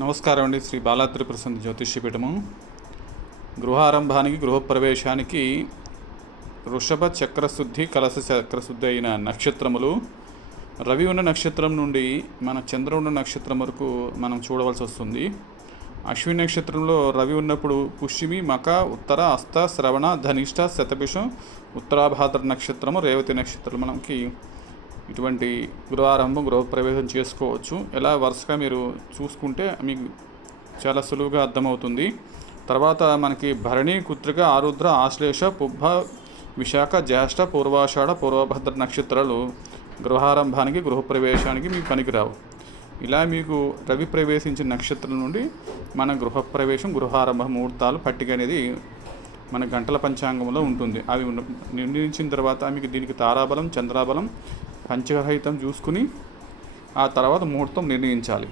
నమస్కారం అండి. శ్రీ బాలాత్రి ప్రసన్న జ్యోతిష్యపీఠము గృహారంభానికి గృహప్రవేశానికి వృషభ చక్రశుద్ధి కలశ చక్రశుద్ధి అయిన నక్షత్రములు. రవి ఉన్న నక్షత్రం నుండి మన చంద్రుడు ఉన్న నక్షత్రం వరకు మనం చూడవలసి వస్తుంది. అశ్విని నక్షత్రంలో రవి ఉన్నప్పుడు పుష్యమి మక ఉత్తర అస్త శ్రవణ ధనిష్ట శతభిషం ఉత్తరాభాద్ర నక్షత్రము రేవతి నక్షత్రం మనకి ఇటువంటి గృహారంభం గృహప్రవేశం చేసుకోవచ్చు. ఎలా వరుసగా మీరు చూసుకుంటే మీకు చాలా సులువుగా అర్థమవుతుంది. తర్వాత మనకి భరణి కుత్రిక ఆరుద్ర ఆశ్లేష పుబ్బ విశాఖ జ్యేష్ఠ పూర్వాషాఢ పూర్వభద్ర నక్షత్రాలు గృహారంభానికి గృహప్రవేశానికి మీకు పనికిరావు. ఇలా మీకు రవి ప్రవేశించిన నక్షత్రం నుండి మన గృహప్రవేశం గృహారంభ ముహూర్తాలు పట్టిక అనేది మన గంటల పంచాంగంలో ఉంటుంది. అవి నిర్ణయించిన తర్వాత మీకు దీనికి తారాబలం చంద్రాబలం పంచరహితం చూసుకుని ఆ తర్వాత ముహూర్తం నిర్ణయించాలి.